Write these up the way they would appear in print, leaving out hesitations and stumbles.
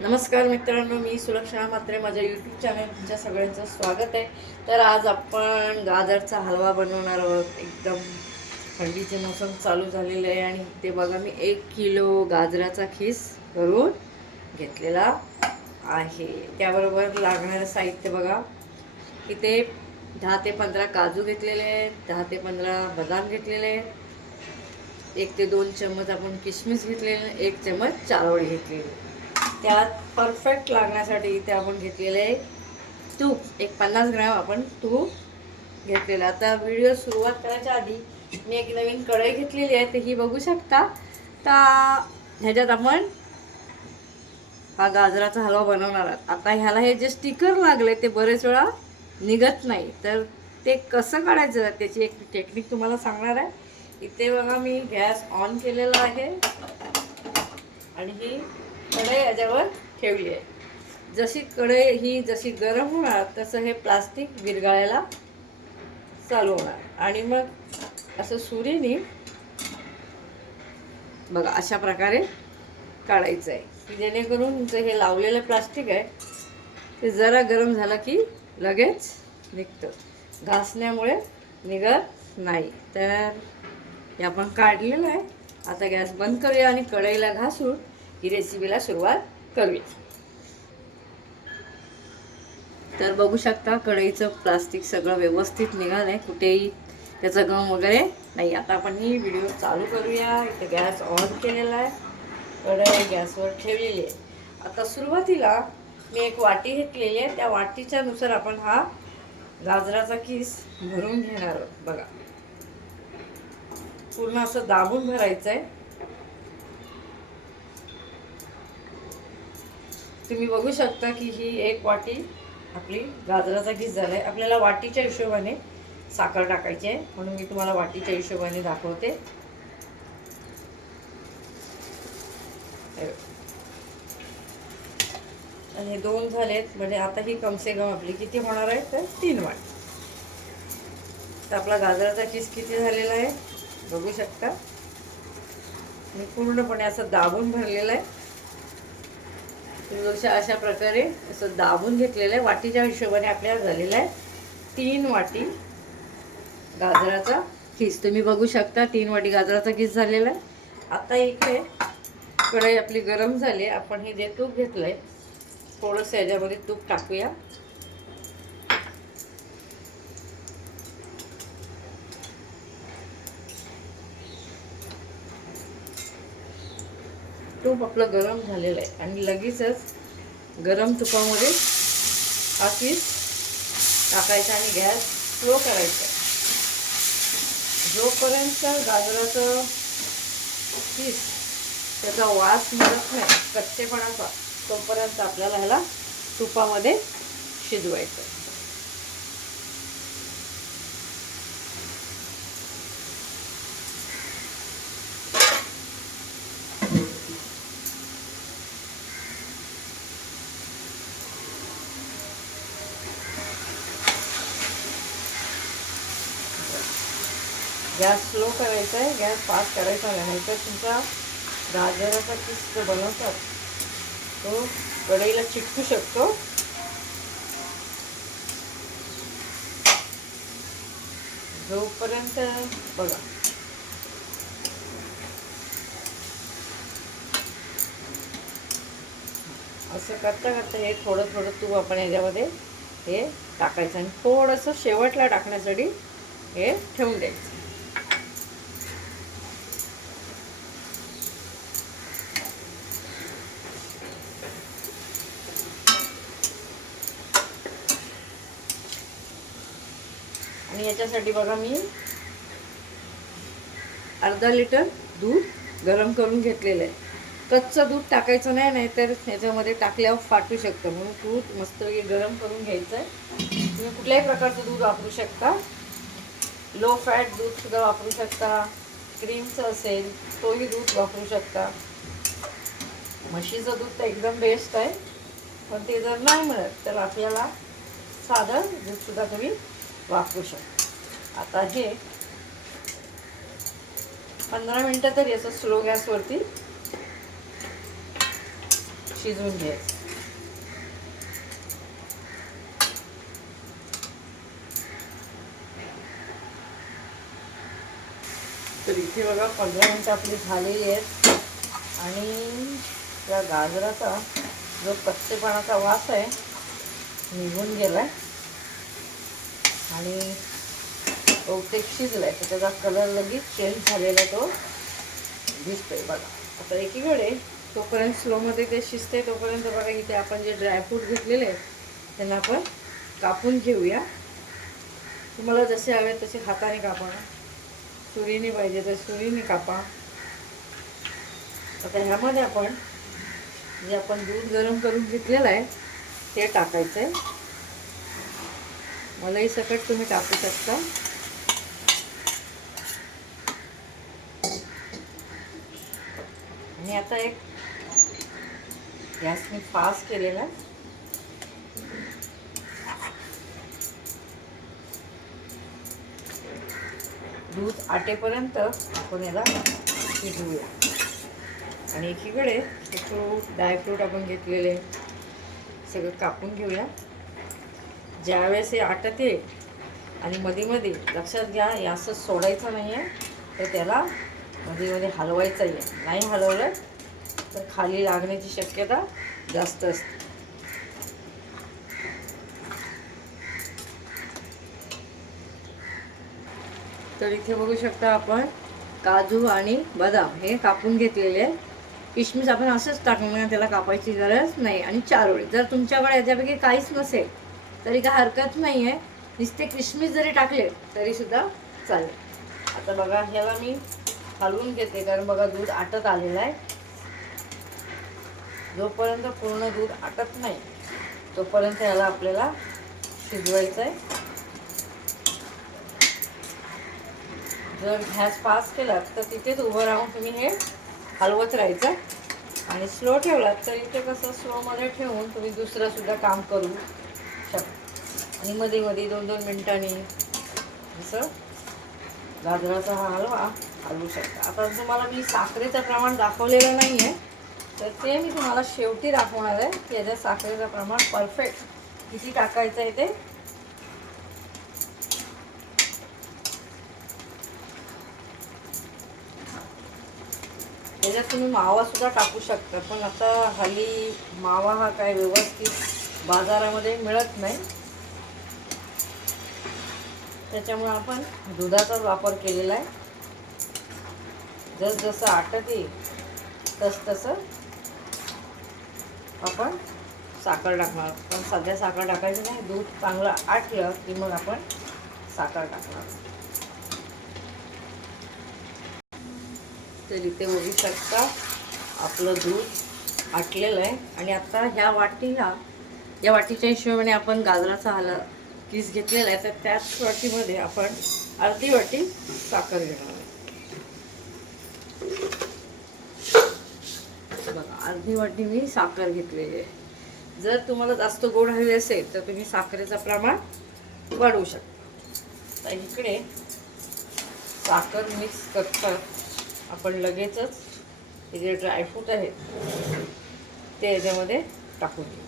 नमस्कार मित्रांनो, मी सुलक्षा म्हात्रे. माझ्या यूट्यूब चॅनल तुमच्या सगळ्यांचं स्वागत आहे. तर आज आपण गाजरचा हलवा बनवणार आहोत. एकदम थंडीचे मोसम चालू झालेले आहे आणि ते बघा, मी 1 किलो गाजराचा खीस करून घेतलेला आहे. त्याबरोबर लागणारं साहित्य बघा, इथे 10 ते 15 काजू घेतलेले आहेत, 10 ते 15 बदाम घेतलेले आहेत, 1 ते 2 चम्मच आपण किशमिश घेतलेले, 1 चम्मच चारोळी घेतलेली. त्यात परफेक्ट लागण्यासाठी इथे आपण घेतलेले आहे तूप, एक 50 ग्रॅम आपण तूप घेतलेलं. आता व्हिडिओ सुरुवात करायच्या आधी मी एक नवीन कढई घेतलेली आहे, तर ही बघू शकता. तर ह्याच्यात आपण हा गाजराचा हलवा बनवणार आहोत. आता ह्याला हे जे स्टिकर लागले ते बरेच वेळा निघत नाही, तर ते कसं काढायचं त्याची एक टेक्निक तुम्हाला सांगणार आहे. इथे बघा, मी गॅस ऑन केलेला आहे आणि ही कढई याच्यावर ठेवली आहे. जशी कढई ही जशी गरम होणार तसं हे प्लास्टिक विरघळायला चालू होणार आणि मग असं सुरीने बघा अशा प्रकारे काढायचं आहे, की जेणेकरून तुमचं हे लावलेलं प्लास्टिक आहे ते जरा गरम झालं की लगेच निघतं, घासण्यामुळे निघत नाही. तर हे आपण काढलेलं आहे. आता गॅस बंद करूया आणि कढईला घासून ही रेसिपीला सुरुवात करूया. तर बघू शकता, कढईचं प्लास्टिक सगळं व्यवस्थित निघालंय, कुठेही त्याचा गम वगैरे नाही. आता आपण ही व्हिडिओ चालू करूया. इथे गॅस ऑन केलेला आहे, कढई गॅसवर ठेवलेली आहे. आता सुरुवातीला मी एक वाटी घेतलेली आहे, त्या वाटीच्या नुसार आपण हा गाजराचा किस भरून घेणार आहोत. बघा, पूर्ण असं दाबून भरायचं आहे. तुम्ही बघू शकता की ही एक वाटी आपली गाजराचा किस झाला आहे. आपल्याला वाटीच्या हिशोबाने साखर टाकायची आहे, म्हणून मी तुम्हाला वाटीच्या हिशोबाने दाखवते. आणि हे 2 झालेत, म्हणजे आता ही कमसे कम आपली किती होणार आहे, तर 3 वाटी. तर आपला गाजराचा किस किती झालेला आहे बघू शकता. मी पूर्णपणे असं दाबून भरलेलं आहे. अशा प्रकारे असं दाबून घेतलेलं आहे. वाटीच्या हिशोबाने आपल्याला झालेला आहे 3 वाटी गाजराचा किस. तुम्ही बघू शकता 3 वाटी गाजराचा किस झालेला आहे. आता इथे कढई आपली गरम झाली. आपण हे जे तूप घेतलंय थोडंसं याच्यामध्ये तूप टाकूया. तूप आपलं गरम झालेलं आहे आणि लगेचच गरम तुपामध्ये हा किस टाकायचा आणि गॅस स्लो करायचा. जोपर्यंत गाजराचं किस त्याचा वास मरत नाही कच्चेपणाचा, तोपर्यंत आपल्याला ह्याला तुपामध्ये शिजवायचं. गॅस स्लो करायचा आहे, गॅस फास्ट करायचा नाही, तर तुमचा गाजराचा किस जो बनवतात तो कढईला चिटकू शकतो. जोपर्यंत बघा असं करता करता हे थोडं थोडं तूप आपण याच्यामध्ये हे टाकायचं आणि थोडंसं शेवटला टाकण्यासाठी हे ठेवून द्यायचं. आणि याच्यासाठी बघा, मी अर्धा लिटर दूध गरम करून घेतलेलं आहे. कच्चं दूध टाकायचं नाही, नाहीतर ह्याच्यामध्ये टाकल्यावर फाटू शकतं, म्हणून दूध मस्त गरम करून घ्यायचं आहे. तुम्ही कुठल्याही प्रकारचं दूध वापरू शकता. लो फॅट दूधसुद्धा वापरू शकता. क्रीमचं असेल तोही दूध वापरू शकता. म्हशीचं दूध तर एकदम बेस्ट आहे, पण ते जर नाही मिळत तर आपल्याला साधं दूधसुद्धा तुम्ही वापरू शकता. आता हे 15 मिनटं तरी असं स्लो गॅसवरती शिजवून घ्यायचं. तर इथे बघा 15 मिनिटं आपली झालेली आहेत आणि त्या गाजराचा जो कच्चेपणाचा वास आहे निघून गेलाय आणि बहुतेक शिजलाय. तर त्याचा कलर लगेच चेंज झालेला तो दिसतोय बघा. आता एकीकडे तोपर्यंत स्लोमध्ये ते शिजते तोपर्यंत बघा इथे आपण जे ड्रायफ्रूट घेतलेले आहेत त्यांना आपण कापून घेऊया. तुम्हाला जसे हवे तसे हाताने कापा, सुरीने पाहिजे तर सुरीने कापा. आता ह्यामध्ये आपण जे आपण दूध गरम करून घेतलेलं आहे ते टाकायचं आहे. मलाही सकट तुम्ही टाकू शकता. आणि आता एक गॅस मी फास्ट केलेला आहे. दूध आटेपर्यंत आपण याला शिजवूया. आणि एकीकडे फ्रूट ड्रायफ्रूट आपण घेतलेले सगळं कापून घेऊया. ज्यावेळेस हे आटत येईल आणि मध्ये मध्ये लक्षात घ्या हे असं सोडायचं नाही आहे, तर त्याला मध्ये मध्ये हलवायचं आहे. नाही हलवलं तर खाली लागण्याची शक्यता जास्त असते. तर इथे बघू शकता आपण काजू आणि बदाम हे कापून घेतलेले आहे. किशमिश आपण असंच टाकून त्याला कापायची गरज नाही. आणि चारोळी जर तुमच्याकडे याच्यापैकी काहीच नसेल तरी काय हरकत नाही आहे, नुसते किशमिश जरी टाकले तरी सुद्धा चालेल. आता बघा ह्याला मी हलवून घेते कारण बघा दूध आटत आलेलं आहे. जोपर्यंत पूर्ण दूध आटत नाही तोपर्यंत ह्याला आपल्याला शिजवायचं आहे. जर गॅस फास्ट केलात तर तिथेच उभं राहून तुम्ही हे हलवत राहायचं आणि स्लो ठेवलात तर इथे कसं स्लोमध्ये ठेवून तुम्ही दुसरं सुद्धा काम करू शकता. आणि मध्ये मध्ये 2-2 मिनिटांनी जसं गाजराचा हा हलवा हलवू शकता. आता तुम्हाला मी साखरेचं प्रमाण दाखवलेलं नाही आहे तर ते मी तुम्हाला शेवटी दाखवणार आहे की याच्यात साखरेचं प्रमाण परफेक्ट किती टाकायचं आहे ते. त्याच्यात तुम्ही मावा सुद्धा टाकू शकता, पण आता हल्ली मावा हा काय व्यवस्थित बाजारामध्ये मिळत नाही, त्याच्यामुळे आपण दुधाचाच वापर केलेला आहे. जसं आटत येईल तसं आपण साखर टाकणार. पण सध्या साखर टाकायची नाही, दूध चांगलं आटलं की मग आपण साखर टाकणार. तर इथे बघू शकता आपलं दूध आटलेलं आहे. आणि आता ह्या वाटीच्या हिशोबाने आपण गाजराचा किस घेतलेला आहे, तर त्याच वाटीमध्ये आपण अर्धी वाटी साखर घेणार आहे. बघा अर्धी वाटी मी साखर घेतलेली आहे. जर तुम्हाला जास्त गोड हवी असेल तर तुम्ही साखरेचं प्रमाण वाढवू शकता. तर इकडे साखर मिक्स करतात आपण लगेचच हे जे ड्रायफ्रूट आहेत ते याच्यामध्ये टाकून घेऊ.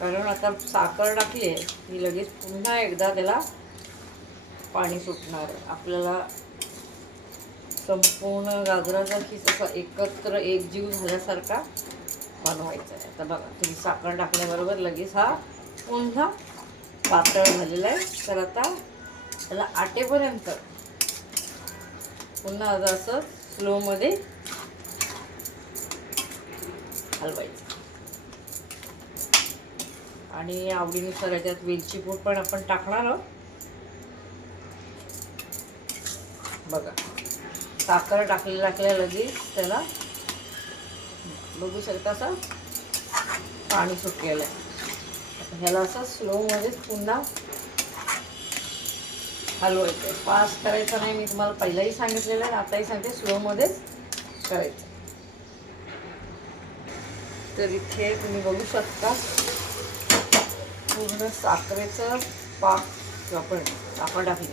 कारण आता साखर टाकली आहे की लगेच पुन्हा एकदा त्याला पाणी सुटणार. आपल्याला संपूर्ण गाजराचा खीस असा एकत्र एकजीव झाल्यासारखा बनवायचा आहे. आता बघा तुम्ही साखर टाकल्याबरोबर लगेच हा पुन्हा पातळ झालेला आहे. तर आता त्याला आटेपर्यंत पुन्हा असं स्लोमध्ये हलवायचं. आणि आवडीनुसार याच्यात वेलची पूड पण आपण टाकणार आहोत. बघा साखर टाकल्या लगेच त्याला बघू शकता असं पाणी सुटलेलं आहे. ह्याला असं स्लोमध्येच पुन्हा हलवायचं. फास्ट करायचं नाही, मी तुम्हाला पहिलाही सांगितलेलं आहे, आताही सांगते स्लोमध्येच करायचं. तर इथे तुम्ही बघू शकता पूर्ण साखरेचं पाक आपण टाकली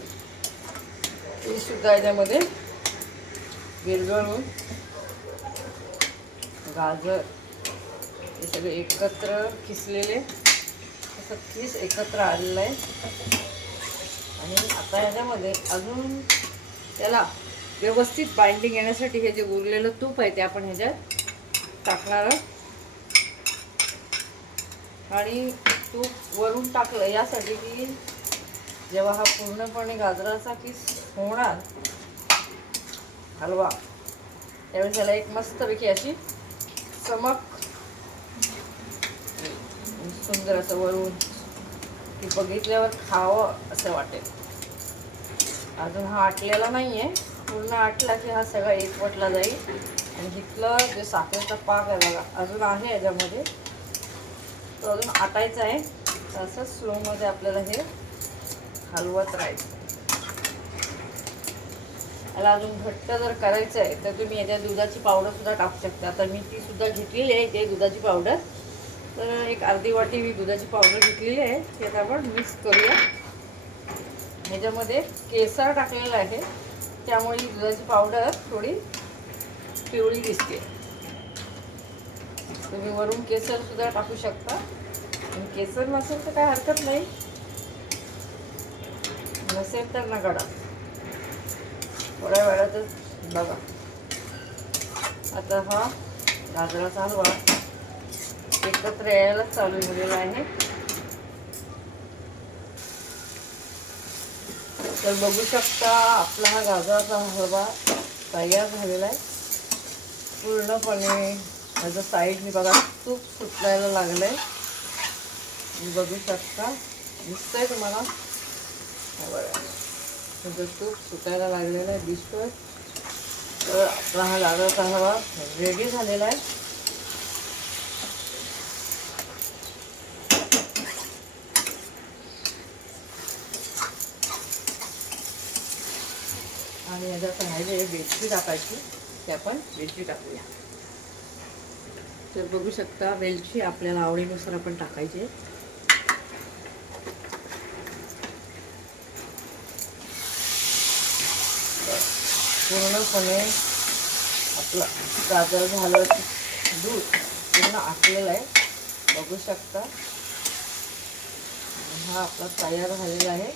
ते सुद्धा याच्यामध्ये विरघळून गाजर हे सगळे एकत्र किसलेले असं किस एकत्र आलेलं आहे. आणि आता ह्याच्यामध्ये अजून त्याला व्यवस्थित बाइंडिंग येण्यासाठी हे जे उरलेलं तूप आहे ते आपण ह्याच्यात टाकणार आहोत. आणि तूप वरून टाकलं यासाठी की जेव्हा हा पूर्णपणे गाजराचा किस होणार हलवा त्यावेळेस त्याला एक मस्तपैकी अशी चमक सुंदर असं वरून की बघितल्यावर खावं असं वाटेल. अजून हा आटलेला नाही आहे. पूर्ण आटला की हा सगळा एकवटला जाईल. आणि इथलं जे साखरेचा पाक आहे बघा अजून आहे याच्यामध्ये, तो अजून आटायचा आहे. असं स्लोमध्ये आपल्याला हे हलवत राहायचं. याला अजून घट्ट जर करायचं आहे तर तुम्ही याच्यात दुधाची पावडरसुद्धा टाकू शकता. आता मी ती सुद्धा घेतलेली आहे इथे दुधाची पावडर. तर एक अर्धी वाटी मी दुधाची पावडर घेतलेली आहे. ते आता आपण मिक्स करूया. ह्याच्यामध्ये केसर टाकलेलं आहे त्यामुळे ही दुधाची पावडर थोडी पिवळी दिसते. तुम्ही वरून केसरसुद्धा टाकू शकता. आणि केसर नसेल तर काय हरकत नाही, नसेल तर नका टाकू. थोड्या वेळातच बघा आता हा गाजराचा हलवा एकत्र यायला चालू झालेला आहे. तर बघू शकता आपला हा गाजराचा हलवा तयार झालेला आहे. पूर्णपणे माझ्या साईडने बघा तूप सुटायला लागलं आहे. बघू शकता दिसतंय तुम्हाला बघा तुमचं तूप सुटायला लागलेलं आहे दिसतोय. तर आपला हा गाजराचा हलवा रेडी झालेला आहे. आणि याच्यात राहिले वेलची टाकायची ते आपण वेलची टाकूया. तर बघू शकता वेलची आपल्याला आवडीनुसार आपण टाकायची. पूर्णपणे आपलं गाजर झालं दूध पूर्ण आटलेलं आहे बघू शकता. हा आपला तयार झालेला आहे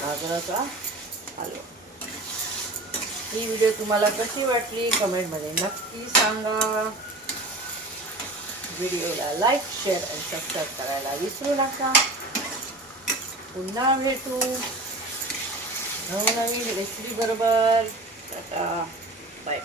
गाजराचा हलवा. ही व्हिडिओ तुम्हाला कशी वाटली कमेंटमध्ये नक्की सांगा. व्हिडिओला लाईक शेअर आणि सबस्क्राईब करायला विसरू नका. पुन्हा भेटू नवनवीन रेसिपी बरोबर. Tata bye.